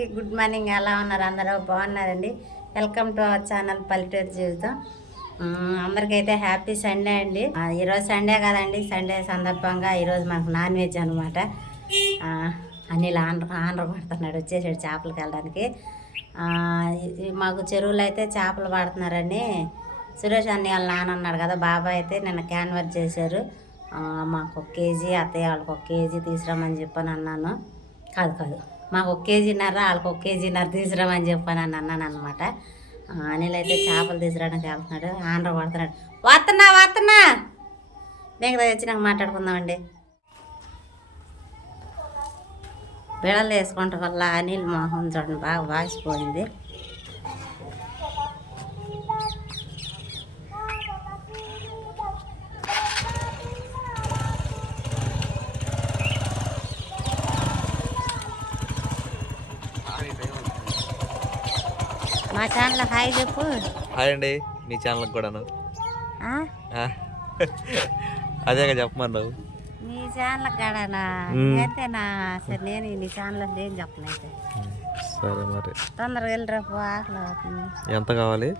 అందరికీ good morning. ఎలా ఉన్నారు? అందరూ బాగున్నారండి. వెల్కమ్ టు అవర్ ఛానల్ పల్లెటూరు జీవితం. అందరికైతే హ్యాపీ సండే అండి. ఈరోజు సండే కదండి. సండే సందర్భంగా ఈరోజు మనకు నాన్ వెజ్ అనమాట. అనిల్ ఆంధ్ర పడుతున్నాడు, వచ్చేసాడు చేపలకు వెళ్ళడానికి. మాకు చెరువులో అయితే చేపలు పడుతున్నారని సురేష్ అన్ని వాళ్ళ నాన్న అన్నాడు కదా. బాబాయ్ అయితే నిన్న క్యాన్వర్ చేశారు. మాకు 1 కేజీ, అత్తయ్య వాళ్ళకి 1 కేజీ తీసుకురామని చెప్పని అన్నాను. కాదు మాకు 1 కేజీన్నర, వాళ్ళకి 1 కేజీన్నర తీసుకురామని చెప్పని అన్నాను అనమాట. అనిల్ అయితే చేపలు తీసుకురావడానికి వెళ్తున్నాడు. ఆంధ్ర పడుతున్నాడు. వస్తున్నా మిగతా వచ్చినాక మాట్లాడుకుందామండి. బిడలు వేసుకోవటం వల్ల అనిల్ మొహం చూడండి బాగా వాసిపోయింది. మా ఛానల్ హాయ్ చెప్పు. హాయ్ అండి, మీ ఛానల్కి కూడాను. అదేగా చెప్పమన్నావు. మీ ఛానల్ కాడనా? అంతేనా? సరే, నేను నీ ఛానల్ ఏం చెప్పనైతే. సరే మరి తొందరగా వెళ్ళిరా, ఆకలి అవుతుంది. ఎంత కావాలి?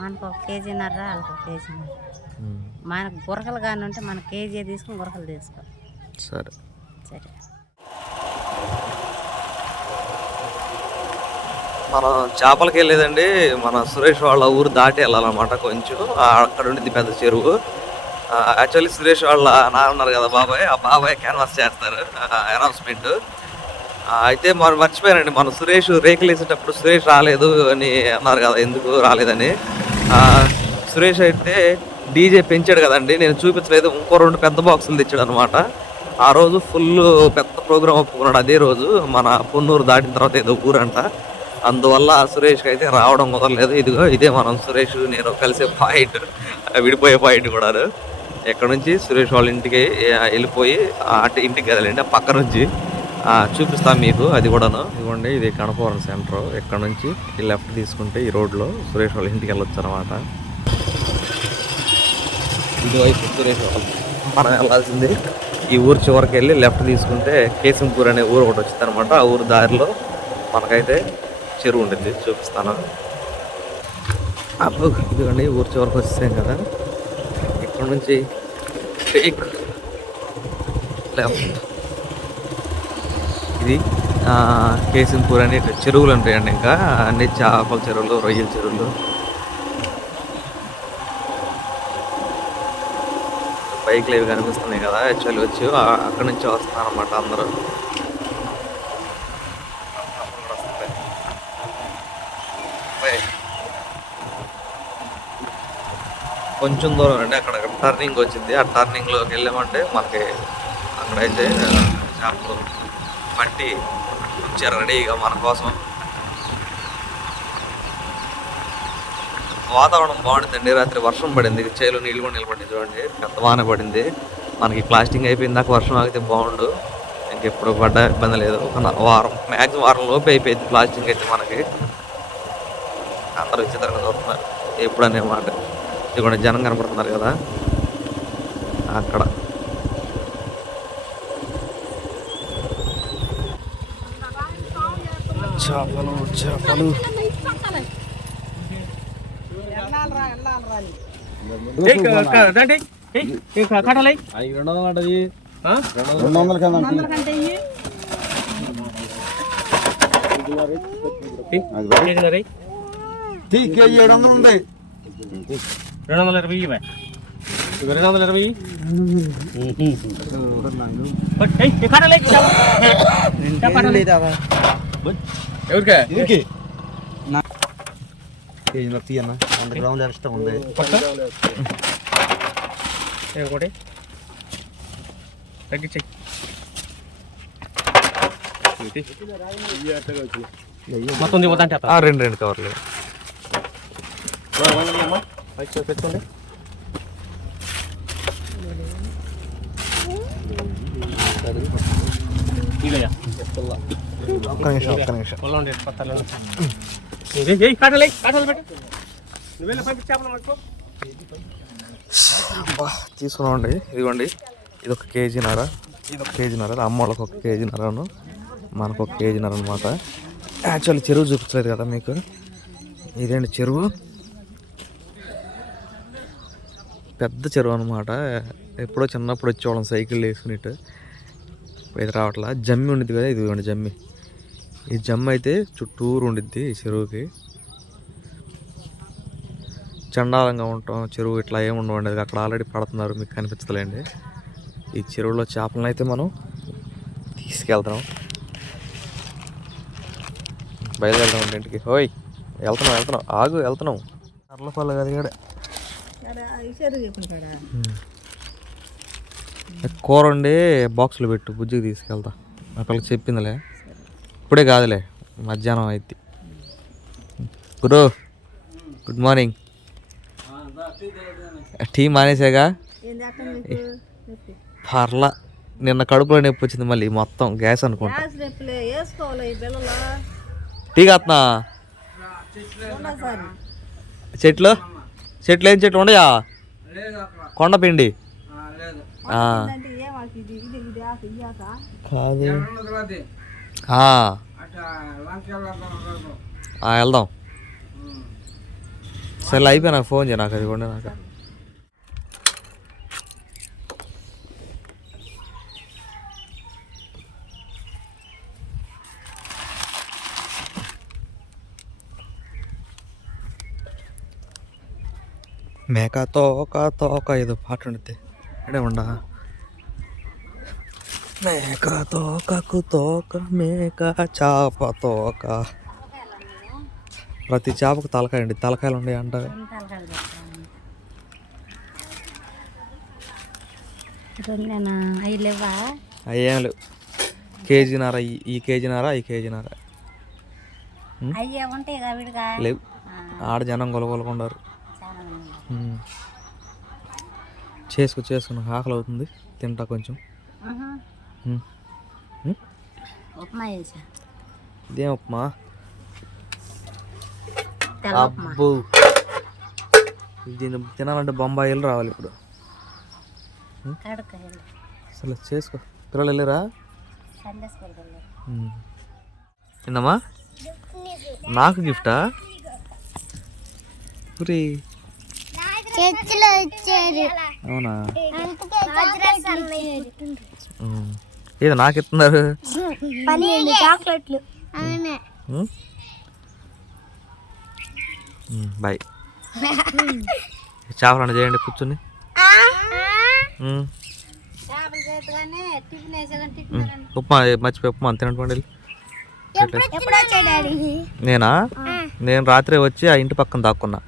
మనకు 1 కేజీన్నర, వాళ్ళకి 1 కేజీన్నర. మనకు గురకలు కానీ ఉంటే మన కేజీ తీసుకుని గురకలు తీసుకో. సరే. మనం చేపలకి వెళ్ళేదండి. మన సురేష్ వాళ్ళ ఊరు దాటి వెళ్ళాలన్నమాట. కొంచెం అక్కడ ఉండింది పెద్ద చెరువు. యాక్చువల్లీ సురేష్ వాళ్ళ నాన్న ఉన్నారు కదా బాబాయ్, ఆ బాబాయ్ క్యాన్వాస్ చేస్తారు అనౌన్స్మెంట్. అయితే మనం మర్చిపోయానండి, మన సురేష్ రేకులు వేసేటప్పుడు సురేష్ రాలేదు అని అన్నారు కదా, ఎందుకు రాలేదని. సురేష్ అయితే డీజే పెంచాడు కదండి, నేను చూపించలేదు. ఇంకో 2 పెద్ద బాక్సులు తెచ్చాడు అనమాట. ఆ రోజు ఫుల్ పెద్ద ప్రోగ్రామ్ ఒప్పుకున్నాడు. అదే రోజు మన పొన్నూరు దాటిన తర్వాత ఏదో ఊరంట. అందువల్ల సురేష్కి అయితే రావడం కుదరలేదు. ఇదే మనం సురేష్ నేను కలిసే పాయింట్, విడిపోయే పాయింట్ కూడా. ఎక్కడ నుంచి సురేష్ వాళ్ళ ఇంటికి వెళ్ళిపోయి అటు ఇంటికి కదలండి, ఆ పక్క నుంచి చూపిస్తాను మీకు అది కూడాను. ఇదిగోండి, ఇది కనపవరం సెంటర్. ఇక్కడ నుంచి ఈ లెఫ్ట్ తీసుకుంటే ఈ రోడ్లో సురేష్ వాళ్ళ ఇంటికి వెళ్ళొచ్చు అనమాట. ఇటువైపు సురేష్ వాళ్ళు మనం వెళ్ళాల్సింది. ఈ ఊరు చివరికి వెళ్ళి లెఫ్ట్ తీసుకుంటే కేశంపూర్ అనే ఊరు ఒకటి వచ్చింది అనమాట. ఆ ఊరు దారిలో మనకైతే చెరువు ఉంటుంది, చూపిస్తాను. అప్పుడు ఇదిగోండి, ఊరు చివరికి వచ్చేసాం కదా. ఇక్కడ నుంచి స్ట్రైట్ లెఫ్ట్. ఇది కేశంపూర్ అని చెరువులు ఉంటాయండి. ఇంకా అన్ని చేపల చెరువులు, రొయ్యల చెరువులు. బైక్లు ఇవి కనిపిస్తున్నాయి కదా. యాక్చువల్లీ వచ్చి అక్కడ నుంచి వస్తున్నారు అన్నమాట అందరూ. కొంచెం దూరం అండి, అక్కడ టర్నింగ్ వచ్చింది. ఆ టర్నింగ్లోకి వెళ్ళామంటే మనకి అక్కడైతే చేపలు పట్టి ఉంచారు రెడీగా మన కోసం. వాతావరణం బాగుంటుందండి. రాత్రి వర్షం పడింది, చేలో నీళ్ళు కూడా నిలబడింది. చూడండి, పెద్ద వాన పడింది. మనకి ప్లాస్టింగ్ అయిపోయింది. నాకు వర్షం ఆగితే బాగుండు. ఇంకెప్పుడు పడ్డా ఇబ్బంది లేదు. ఒక వారం, మ్యాక్సిమం వారం లోపు అయిపోయింది ప్లాస్టింగ్ అయితే మనకి. అందరూ విచిత్రంగా చూస్తున్నారు ఎప్పుడు అనే మాట. ఇది కూడా జనం కనపడుతున్నారు కదా అక్కడ. చేపలు చేపలు కేజీ 700 ఉంది. 220 220 ఎవరికి కేజీలో తీయన్న 100 గ్రాములు ఎక్స్ట్రా ఉంది. ఒకటి తగ్గించి మొత్తం దిగుతుంటే 2 కవర్లు పెట్టుకోండి. ఒక్క నిమిషం తీసుకున్నామండి. ఇదిగోండి, ఇది 1 కేజీన్నర, ఇది 1 కేజీన్నర. అమ్మ వాళ్ళకి 1 కేజీన్నరను, మనకు 1 కేజీన్నర అనమాట. యాక్చువల్లీ చెరువు చూపించలేదు కదా మీకు. ఇదేంటి చెరువు, పెద్ద చెరువు అనమాట. ఎప్పుడో చిన్నప్పుడు వచ్చేవాళ్ళం సైకిల్ వేసుకునేట్టు. ఇది రావట్లా. జమ్మి ఉండిద్ది కదా, ఇది జమ్మి. ఈ జమ్మి అయితే చుట్టూరు ఉండిద్ది ఈ చెరువుకి. చండాలంగా ఉంటాం చెరువు, ఇట్లా ఏమి ఉండదు. అక్కడ ఆల్రెడీ పడుతున్నారు, మీకు కనిపించలేండి. ఈ చెరువులో చేపలను అయితే మనం తీసుకెళ్తాం. బయలుదేరుతాం ఇంటికి. ఓయ్ వెళ్తున్నాం ఆగు, వెళ్తున్నాం. అర్లపల్లి కదా ఇక్కడ. కూర వండి బాక్సులు పెట్టు, బుజ్జికి తీసుకెళ్తా. నా పిల్లకి చెప్పిందిలే, ఇప్పుడే కాదులే, మధ్యాహ్నం అయితే. Good morning. టీ మానేసాగా. పర్లా, నిన్న కడుపులో నొప్పి వచ్చింది, మళ్ళీ మొత్తం గ్యాస్ అనుకుంటా. టీ కాస్తున్నా. చెట్లు ఏం చెట్లు ఉండయా? కొండపిండి కాదు. వెళ్దాం. సరే అయిపోయి నాకు ఫోన్ చేయ, నాకు అది కూడా. నాకు మేక తోక ఏదో పాట ఉండిద్ది. అంటే ఉండా. మేక తోకకు తోక, మేక చేప తోక. ప్రతి చేపకు తలకాయ అండి, తలకాయలు ఉండే అంటారు. అయ్యేం లేవు. కేజీన్నర, ఈ కేజీన్నర, ఈ కేజీన్నర లేవు. ఆడ జనం గొలగొలకుండారు. చేసుకుని ఆకలి అవుతుంది, తింటా కొంచెం. ఇదేం ఉప్మా? అబ్బో, దీన్ని తినాలంటే బొంబాయిలు రావాలి ఇప్పుడు. అసలు చేసుకో. పిల్లలు వెళ్ళారా? ఏందమ్మా, నాకు గిఫ్టా? అవునా? ఏదో నాకు ఇస్తున్నారు. బాయ్. చేపలు చేయండి కూర్చుని. ఉప్మా మర్చిపోయి ఉప్మా తినటువంటి. నేనా? నేను రాత్రి వచ్చి ఆ ఇంటి పక్కన దాక్కున్నా.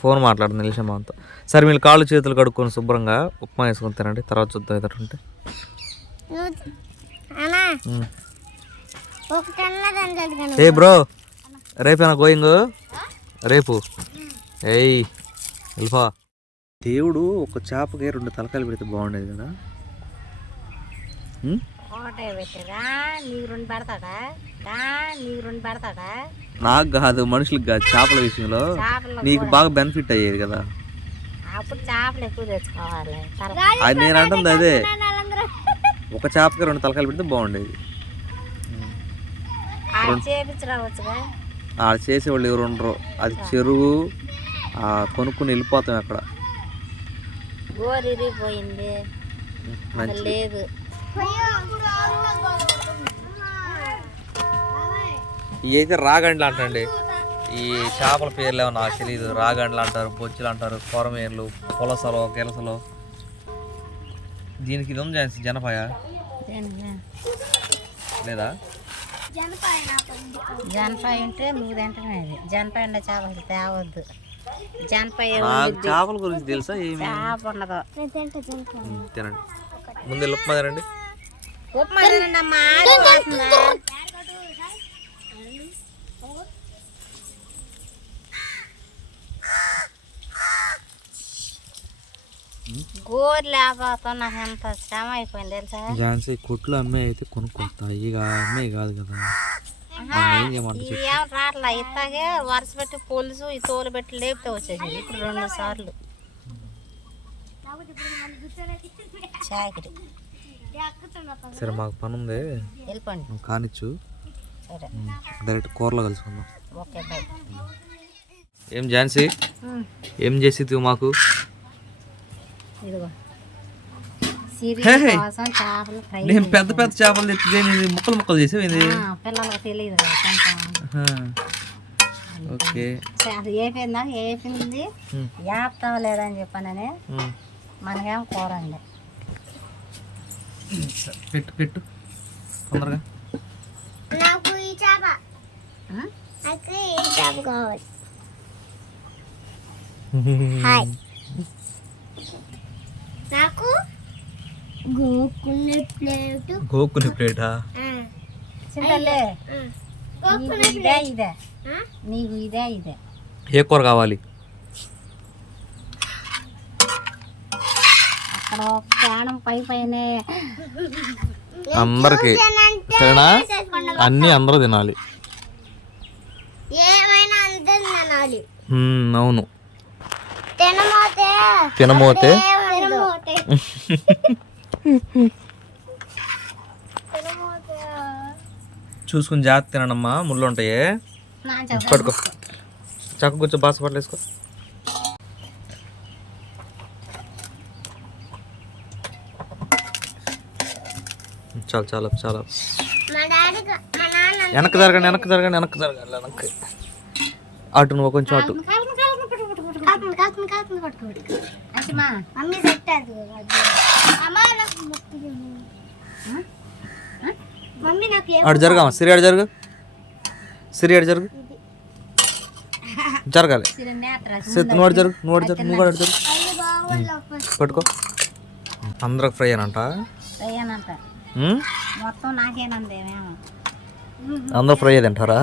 ఫోన్ మాట్లాడుతుంది నిలిషమ్మంతో. సరే మీరు కాళ్ళు చేతులు కడుక్కొని శుభ్రంగా ఉప్మా వేసుకొని తినండి, తర్వాత చూద్దాం ఎదురుంటే. ఏ బ్రో, రేపేనా గోయింగ్? రేపు ఏయ్ ఎల్ఫా. దేవుడు ఒక చేపకి 2 తలకాయలు పెడితే బాగుండేది కదా. నాకు కాదు, మనుషులకు కాదు, చేపల విషయంలో నీకు బాగా బెనిఫిట్ అయ్యేది కదా. అది నేను అంటుంది అదే, ఒక చేపకి 2 తలకాయలు పెడితే బాగుండేది. ఆడ చేసేవాళ్ళు ఎవరు ఉండరు. అది చెరువు, కొనుక్కుని వెళ్ళిపోతాం అక్కడ. లేదు. ఇవి అయితే రాగండ్లు అంటండి. ఈ చేపల పేర్లు ఏమో నాకు తెలియదు. రాగండ్లు అంటారు, బొచ్చులు అంటారు, కొరమేర్లు, పులసలు, గిలసలు. దీనికి ఇది ఉంది జనపాయ లేదా? జనపాయ ఉంటే నువ్వు తింటమే. జనపాయ ఉండే చేపలు తేవద్దు. జనపాయ చేపల గురించి తెలుసా? ఏమి చేప ఉండదు. తినండి ముందు ఉప్మా తినండి. ఉప్మా గోరు లేకపోతే నాకు ఎంత శ్రమ అయిపోయింది తెలుసా. ఝాన్సీ కొట్లు అమ్మే అయితే కొనుక్కొస్తా, ఇక అమ్మే కాదు కదా. ఏం చేయమంటారు ఇది ఏం రాట్లా ఇట్లాగే వరుస పెట్టి పులుసు ఈ తోలు పెట్టి లేపితే వచ్చేసింది ఇప్పుడు 2 సార్లు చాకిరి సరే మాకు పని ఉంది వెళ్ళిపోండి నువ్వు కానిచ్చు సరే డైరెక్ట్ కూరలో కలుసుకుందాం ఓకే బాయ్ ఏం ఝాన్సీ ఏం చేసి మాకు ఇదిగో సిరి హే. కోసం చేపలు ఫ్రై నేను పెద్ద పెద్ద చేపలు తెచ్చి ముక్కలు ముక్కలు చేసావు ఇది పిల్లలకు తెలియదు కదా కొంచెం ఓకే అది ఏపింది యాప్తావ లేదని చెప్పానని మనకేం కూర అండి పెట్టు పెట్టు తొందరగా నాకు ఈ చేప నాకు ఈ చేప కావాలి హాయ్ నాకు గోకునే ప్లేట్ గోకుని ప్లేటా చింతలే గోకునే ఇదే ఇదే నీకు ఇదే ఇదే ఏ కూర కావాలి అక్కడ ప్రాణం పై పైనే అందరికి సరేనా అన్నీ అందరూ తినాలి ఏమైనా అందరూ తినాలి అవును తినమోతే తినమోతే తినమోతే చూసుకుని జాగ్రత్త తినడమ్మా ముళ్ళు ఉంటాయే నా చెప్ప పట్టుకో చక్క కూర్చో బాస పట్ల వేసుకో చాలు చాలా చాలా మా డాడీ మా నాన్న వెనక్కి జరగండి వెనక్కి జరగండి వెనక్కి జరగాలి వెనక్కి అటు నువ్వు కొంచెం అటు కాల్తుంది పట్టుకో అసిమా మమ్మీ సెట్ అది అమ్మ నాకు ముక్కు మమ్మీ నాకు ఏం అటు జరగమ్మా సిరి అటు జరుగు సిరి అటు జరుగు జరగాలి సిరి నువ్వు అటు జరుగు నువ్వు అటు జరుగు నువ్వు కూడా అటు జరుగు అయ్యి బాగుంది పట్టుకో అందరికి ఫ్రై అనంట అయ్యానంట మొత్తం నాకేనందేమేమో అందరూ ఫ్రై తింటారా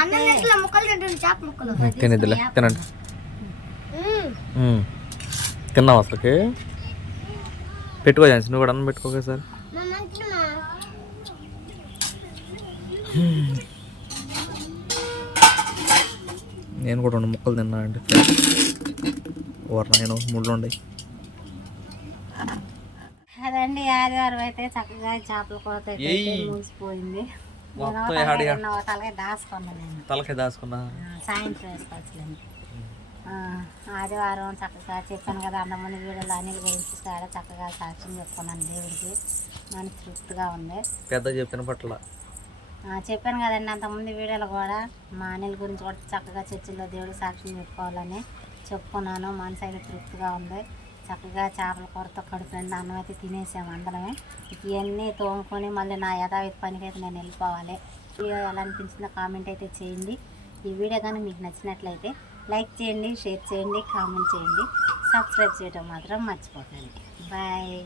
అన్నం ఇట్లా ముక్కలు తింటుంది చేప ముక్కలు తినేదిలే తినండి తిన్నావు అసలుకి పెట్టుకో ఝాన్సీ నువ్వు కూడా అన్నం పెట్టుకోక సార్ నేను కూడా 2 ముక్కలు తిన్నా అండి నేను ముళ్ళు ఉన్నాయి అదండి ఆదివారం అయితే చక్కగా చేపల కోత అయితే ముగిసిపోయింది మొత్తం తలకాయ దాచుకున్నాను నేను తలకాయ దాచుకున్నా సాయంత్రం వేసుకోవచ్చులేండి ఆదివారం చక్కగా చెప్పాను కదా అంతమంది వీడియోలు అనిల్ గురించి చాలా చక్కగా సాక్ష్యం చెప్పుకున్నాను దేవుడికి మనకి తృప్తిగా ఉంది పెద్ద చెప్పిన పట్ల చెప్పాను కదండి అంతమంది వీడియోలు కూడా మా అనిల్ గురించి కూడా చక్కగా చర్చిలో దేవుడికి సాక్ష్యం చెప్పుకోవాలని చెప్పుకున్నాను మనసు అయితే తృప్తిగా ఉంది చక్కగా చేపల కూరతో కడుపు నిండా అన్నం అయితే తినేసాము అందరమే ఇవన్నీ తోముకొని మళ్ళీ నా యథావిధి పనికి అయితే నేను వెళ్ళిపోవాలి వీడియో ఎలా అనిపించిందో కామెంట్ అయితే చేయండి ఈ వీడియో కానీ మీకు నచ్చినట్లయితే లైక్ చేయండి షేర్ చేయండి కామెంట్ చేయండి సబ్స్క్రైబ్ చేయడం మాత్రం మర్చిపోకండి బాయ్